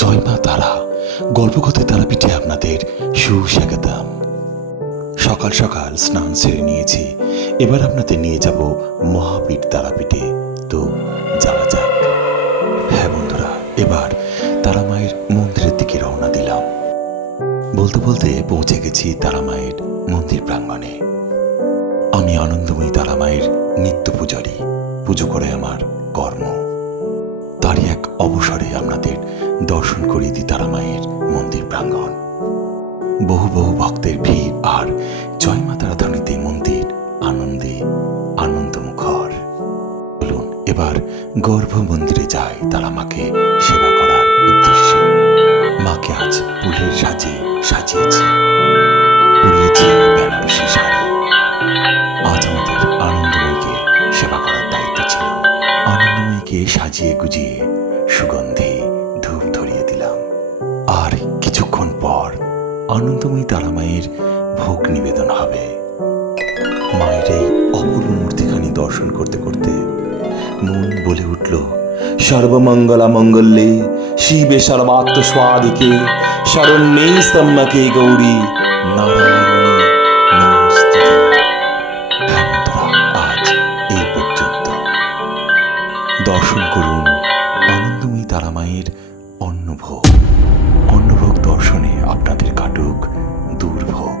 জয় মা তারা গল্পকথা তারাপীঠে আপনাদের সুস্বাগতম। সকাল সকাল স্নান সেরে নিয়েছি, এবার আপনাদের নিয়ে যাব মহাপীঠ তারাপীঠে। তো যাওয়া যাক। হ্যাঁ বন্ধুরা, এবার তারা মায়ের মন্দিরের দিকে রওনা দিলাম। বলতে বলতে পৌঁছে গেছি তারা মায়ের মন্দির প্রাঙ্গণে। আমি আনন্দময়ী তারা মায়ের নিত্য পূজারী, পুজো করে আমার কর্ম। তারই এক অবসরে আপনাদের দর্শন করিয়ে দিই তারা মায়ের মন্দির প্রাঙ্গণ। বহু বহু ভক্তের ভিড় আর জয় মা তারা ধ্বনিতে মন্দির আনন্দে আনন্দমুখর। বলুন এবার গর্ভ মন্দিরে যাই তারা মাকে সেবা করার উদ্দেশ্যে। মাকে আজ ফুলের সাজে সাজিয়েছি, পরিয়েছি বেনারসি শাড়ি। আজ আমাদের আনন্দময়ীকে সেবা করার দায়িত্ব ছিল। আনন্দময়ীকে সাজিয়ে গুজিয়ে সুগন্ধি ধূপ ধরিয়ে দিলাম। আর কিছুক্ষণ পর আনন্দময়ী তারা মায়ের ভোগ নিবেদন হবে। মায়ের এই অপূর্ব মূর্তিখানি দর্শন করতে করতে মন বলে উঠল, সর্বমঙ্গলা মঙ্গলে শিবে সর্বাত্ম স্বাদিকে শরণ্যে স্তম্ভকে গৌরী নারায়ণী নমস্তুতে। হ্যাঁ বন্ধুরা, আজ এই পর্যন্ত। দর্শন করুন আনন্দময়ী তারা মায়ের অন্নভোগ। অন্নভোগ দর্শনে আপনাদের কাটুক দুর্ভোগ।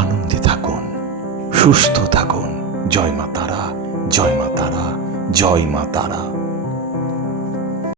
আনন্দে থাকুন, সুস্থ থাকুন। জয় মা তারা, জয় মা তারা, জয় মা তারা।